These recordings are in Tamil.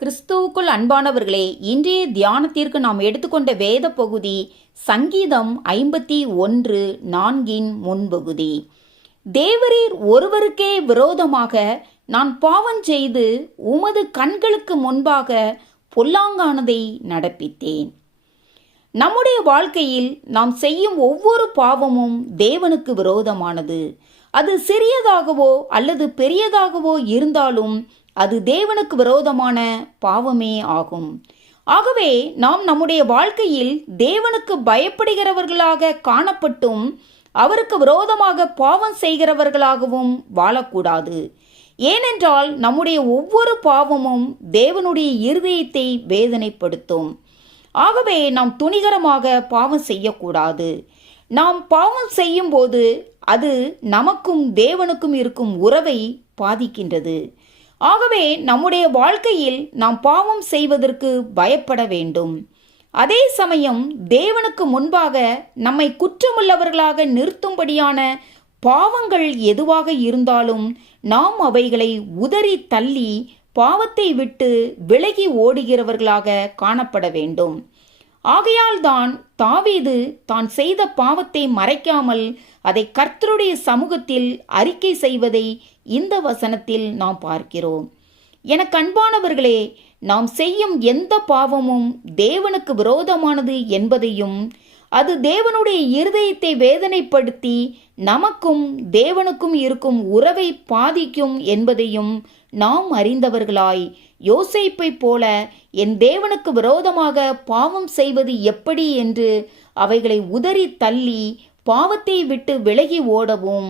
கிறிஸ்துவுக்குள் அன்பானவர்களே இன்றைய தியானத்திற்கு நாம் எடுத்துக்கொண்ட வேத பகுதி சங்கீதம் ஐம்பத்தி ஒன்று நான்கின் முன்பகுதி. தேவரீர் ஒருவருக்கே விரோதமாக நான் பாவம் செய்து உமது கண்களுக்கு முன்பாக பொல்லாங்கானதை நடப்பித்தேன். நம்முடைய வாழ்க்கையில் நாம் செய்யும் ஒவ்வொரு பாவமும் தேவனுக்கு விரோதமானது. அது சிறியதாகவோ அல்லது பெரியதாகவோ இருந்தாலும் அது தேவனுக்கு விரோதமான பாவமே ஆகும். ஆகவே நாம் நம்முடைய வாழ்க்கையில் தேவனுக்கு பயப்படுகிறவர்களாக காணப்பட்டும் அவருக்கு விரோதமாக பாவம் செய்கிறவர்களாகவும் வாழக்கூடாது. ஏனென்றால் நம்முடைய ஒவ்வொரு பாவமும் தேவனுடைய இருதயத்தை வேதனைப்படுத்தும். ஆகவே நாம் துணிகரமாக பாவம் செய்யக்கூடாது. நாம் பாவம் செய்யும்போது அது நமக்கும் தேவனுக்கும் இருக்கும் உறவை பாதிக்கின்றது. ஆகவே நம்முடைய வாழ்க்கையில் நாம் பாவம் செய்வதற்கு பயப்பட வேண்டும். அதே சமயம் தேவனுக்கு முன்பாக நம்மை குற்றமுள்ளவர்களாக நிறுத்தும்படியான பாவங்கள் எதுவாக இருந்தாலும் நாம் அவைகளை உதறி தள்ளி பாவத்தை விட்டு விலகி ஓடுகிறவர்களாக காணப்பட வேண்டும். ஆகையால்தான் தாவீது தான் செய்த பாவத்தை மறைக்காமல் அதை கர்த்தருடைய சமூகத்தில் அறிக்கை செய்வதை இந்த வசனத்தில் நாம் பார்க்கிறோம். எனக்கு அன்பானவர்களே நாம் செய்யும் எந்த பாவமும் தேவனுக்கு விரோதமானது என்பதையும் அது தேவனுடைய இருதயத்தை வேதனைப்படுத்தி நமக்கும் தேவனுக்கும் இருக்கும் உறவை பாதிக்கும் என்பதையும் நாம் அறிந்தவர்களாய். யோசைப்பை போல என் தேவனுக்கு விரோதமாக பாவம் செய்வது எப்படி என்று அவைகளை உதறி தள்ளி பாவத்தை விட்டு விலகி ஓடவும்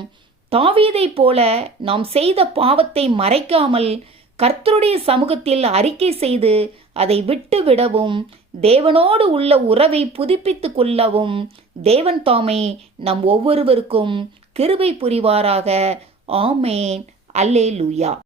தாவீதைப் போல நாம் செய்த பாவத்தை மறைக்காமல் கர்த்தருடைய சமூகத்தில் அறிக்கை செய்து அதை விட்டு விடவும் தேவனோடு உள்ள உறவை புதுப்பித்து கொள்ளவும் தேவன் தாமே நம் ஒவ்வொருவருக்கும் கிருபை புரிவாராக. ஆமேன். அல்லே லூயா